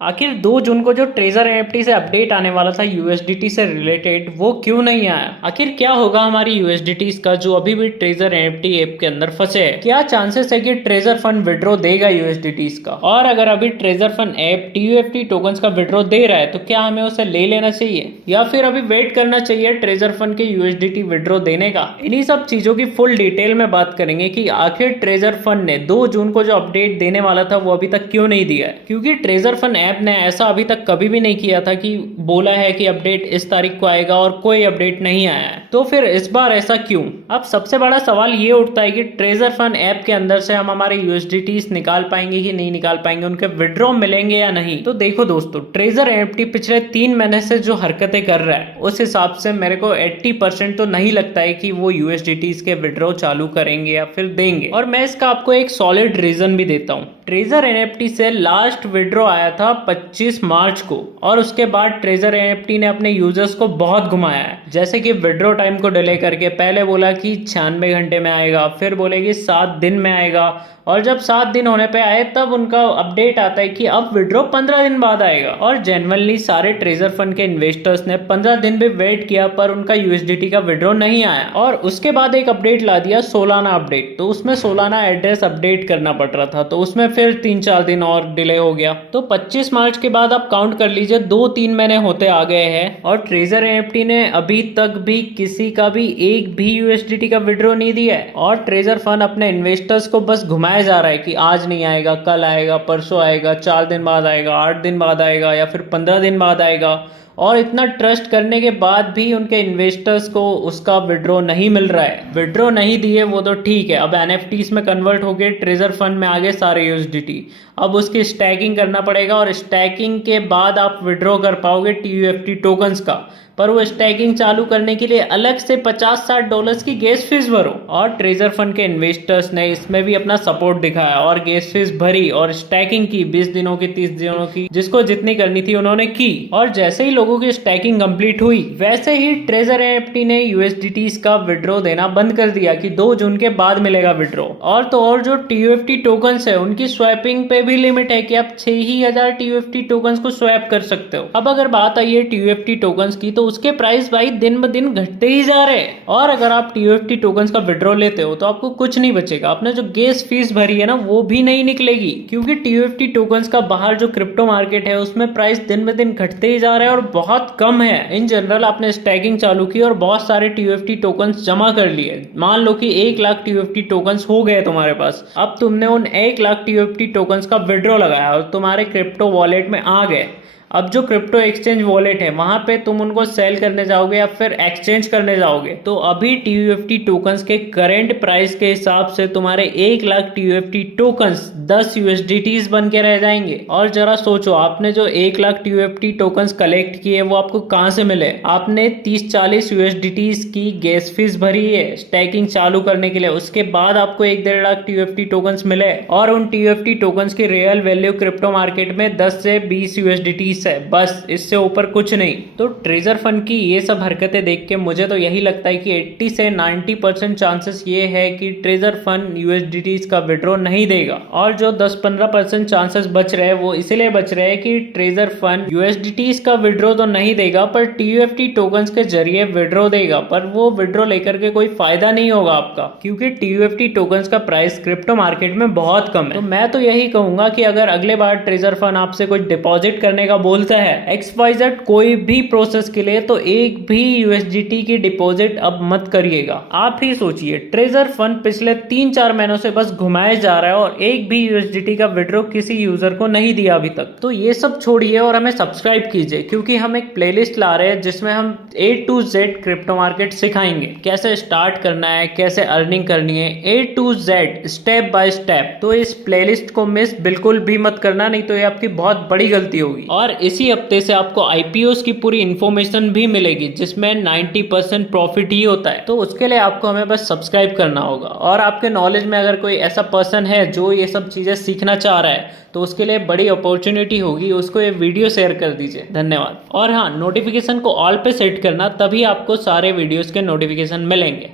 आखिर 2 जून को जो ट्रेजर एनएफटी से अपडेट आने वाला था यूएसडीटी से रिलेटेड, वो क्यों नहीं आया? आखिर क्या होगा हमारी यूएसडीटी का जो अभी भी ट्रेजर एनएफटी ऐप के अंदर फंसे है? क्या चांसेस है कि ट्रेजर फंड विड्रॉ देगा यूएसडीटी का? और अगर अभी ट्रेजर फंड ऐप टीयूएफटी टोकन्स का विड्रॉ दे रहा है तो क्या हमें उसे ले लेना चाहिए या फिर अभी वेट करना चाहिए ट्रेजर फंड के यूएसडीटी विड्रॉ देने का? इन्हीं सब चीजों की फुल डिटेल में बात करेंगे कि आखिर ट्रेजर फंड ने 2 जून को जो अपडेट देने वाला था वो अभी तक क्यों नहीं दिया है। क्योंकि ट्रेजर फंड ऐप ने ऐसा अभी तक कभी भी नहीं किया था कि बोला है कि अपडेट इस तारीख को आएगा और कोई अपडेट नहीं आया है, तो फिर इस बार ऐसा क्यों? अब सबसे बड़ा सवाल ये उठता है कि ट्रेजर फंड ऐप के अंदर से हम हमारे यूएसडीटीज निकाल पाएंगे कि नहीं निकाल पाएंगे, उनके विड्रॉ मिलेंगे या नहीं। तो देखो दोस्तों, ट्रेजर एनएफटी पिछले 3 महीने से जो हरकतें कर रहा है उस हिसाब से मेरे को 80% तो नहीं लगता है कि वो यूएसडीटीज के विड्रॉ चालू करेंगे या फिर देंगे। और मैं इसका आपको एक सॉलिड रीजन भी देता हूँ। ट्रेजर एनएफटी से लास्ट विड्रॉ आया था 25 मार्च को और उसके बाद ट्रेजर एनएफटी ने अपने यूजर्स को बहुत घुमाया है। जैसे कि विड्रॉ टाइम को डिले करके पहले बोला कि 96 घंटे में आएगा, फिर बोले कि 7 दिन में आएगा, और जब 7 दिन होने पे आए तब उनका अपडेट आता है कि अब विड्रॉ 15 दिन बाद आएगा। और जेन्युइनली सारे ट्रेजर फंड के इन्वेस्टर्स ने 15 दिन भी वेट किया पर उनका यूएसडीटी का विड्रॉ नहीं आया। और उसके बाद एक अपडेट ला दिया, सोलाना अपडेट। तो उसमें सोलाना एड्रेस अपडेट करना पड़ रहा था, तो उसमें फिर 3-4 दिन और डिले हो गया। तो 25 मार्च के बाद आप काउंट कर लीजिए 2-3 महीने होते आ गए हैं और ट्रेजर एनएफटी ने अभी तक भी किसी का भी एक भी यूएसडीटी का विड्रॉ नहीं दिया है। और ट्रेजर फंड अपने इन्वेस्टर्स को बस घुमाया जा रहा है कि आज नहीं आएगा, कल आएगा, परसों आएगा, 4 दिन बाद आएगा, 8 दिन बाद आएगा या फिर 15 दिन बाद आएगा। और इतना ट्रस्ट करने के बाद भी उनके इन्वेस्टर्स को उसका विड्रॉ नहीं मिल रहा है। विड्रॉ नहीं दिए वो तो ठीक है, अब एनएफटीज में कन्वर्ट हो गए, ट्रेजर फंड में आ गए सारे यूएसडीटी। अब उसकी स्टैकिंग करना पड़ेगा और स्टैकिंग के बाद आप विड्रॉ कर पाओगे टीयूएफटी टोकन्स का। पर वो स्टैकिंग चालू करने के लिए अलग से $50-60 की गैस फीस भरो। और ट्रेजर फंड के इन्वेस्टर्स ने इसमें भी अपना सपोर्ट दिखाया और गैस फीस भरी और स्टैकिंग की 20 दिनों की, 30 दिनों की, जिसको जितनी करनी थी उन्होंने की। और जैसे ही लोगों की स्टैकिंग कंप्लीट हुई वैसे ही ट्रेजर एनएफटी ने यूएसडीटीज का विड्रॉ देना बंद कर दिया कि 2 जून के बाद मिलेगा विड्रॉ। और तो और जो टीयूएफटी टोकन्स है उनकी स्वैपिंग पे भी लिमिट है कि आप 6000 टीयूएफटी टोकन्स को स्वैप कर सकते हो। अब अगर बात आई है टीयूएफटी टोकन्स की, तो उसके प्राइस भाई दिन ब दिन घटते ही जा रहे हैं। और अगर आप टीयूएफटी टोकन्स का विड्रॉ लेते हो तो आपको कुछ नहीं बचेगा, आपने जो गैस फीस भरी है ना वो भी नहीं निकलेगी। क्योंकि टीयूएफटी टोकन्स का बाहर जो क्रिप्टो मार्केट है उसमें प्राइस दिन ब दिन घटते ही जा रहा है और बहुत कम है। इन जनरल आपने स्टैकिंग चालू की और बहुत सारे टीयूएफटी टोकन्स जमा कर लिए। मान लो कि 1 लाख टीयूएफटी टोकन्स हो गए तुम्हारे पास। अब तुमने उन 1 लाख टीयूएफटी टोकन्स का विड्रॉ लगाया और तुम्हारे क्रिप्टो वॉलेट में आ गए। अब जो क्रिप्टो एक्सचेंज वॉलेट है वहां पे तुम उनको सेल करने जाओगे या फिर एक्सचेंज करने जाओगे, तो अभी टीयूएफटी टोकन्स के करंट प्राइस के हिसाब से तुम्हारे 1 लाख टीयूएफटी टोकन्स 10 यूएसडीटीज बन के रह जाएंगे। और जरा सोचो, आपने जो 1 लाख टीयूएफटी टोकन्स कलेक्ट किए वो आपको कहां से मिले? आपने 30-40 यूएसडीटीज की गैस फीस भरी है स्टैकिंग चालू करने के लिए, उसके बाद आपको 1-1.5 लाख टीयूएफटी टोकन्स मिले। और उन टीयूएफटी टोकन्स की रियल वैल्यू क्रिप्टो मार्केट में 10 से 20 यूएसडीटी है, बस, इससे ऊपर कुछ नहीं। तो ट्रेजर फंड की ये सब हरकतें देख के मुझे तो यही लगता है कि 80 से 90% चांसेस ये है कि ट्रेजर फंड यूएसडीटीज का विड्रॉ नहीं देगा। और जो 10-15% चांसेस बच रहे हैं वो इसलिए बच रहे हैं कि ट्रेजर फंड यूएसडीटीज का विड्रॉ तो नहीं देगा पर टीयूएफटी टोकन्स के जरिए विड्रॉ देगा। पर वो विड्रॉ लेकर के कोई फायदा नहीं होगा आपका, क्योंकि टीयूएफटी टोकन्स का प्राइस क्रिप्टो मार्केट में बहुत कम है। तो मैं तो यही कहूंगा कि अगर अगले बार ट्रेजर फंड आपसे कुछ डिपॉजिट करने का बोलता है XYZ कोई भी प्रोसेस के लिए, तो एक भी यूएसडीटी की डिपॉजिट अब मत करिएगा। आप ही सोचिए, ट्रेजर फंड पिछले 3-4 महीनों से बस घुमाए जा रहा है और एक भी यूएसडीटी का विड्रॉ किसी यूजर को नहीं दिया अभी तक। तो ये सब छोड़िए और हमें सब्सक्राइब कीजिए, क्योंकि हम एक प्लेलिस्ट ला रहे हैं जिसमें हम A to Z crypto market सिखाएंगे, कैसे स्टार्ट करना है, कैसे अर्निंग करनी है, A to Z step by step. तो इस प्लेलिस्ट को मिस बिल्कुल भी मत करना, नहीं तो ये आपकी बहुत बड़ी गलती होगी। और इसी हफ्ते से आपको आईपीओस की पूरी इन्फॉर्मेशन भी मिलेगी जिसमें 90% प्रॉफिट ही होता है। तो उसके लिए आपको हमें बस सब्सक्राइब करना होगा। और आपके नॉलेज में अगर कोई ऐसा पर्सन है जो ये सब चीजें सीखना चाह रहा है तो उसके लिए बड़ी अपॉर्चुनिटी होगी, उसको ये वीडियो शेयर कर दीजिए। धन्यवाद। और हाँ, नोटिफिकेशन को ऑल पे सेट करना, तभी आपको सारे वीडियोस के नोटिफिकेशन मिलेंगे।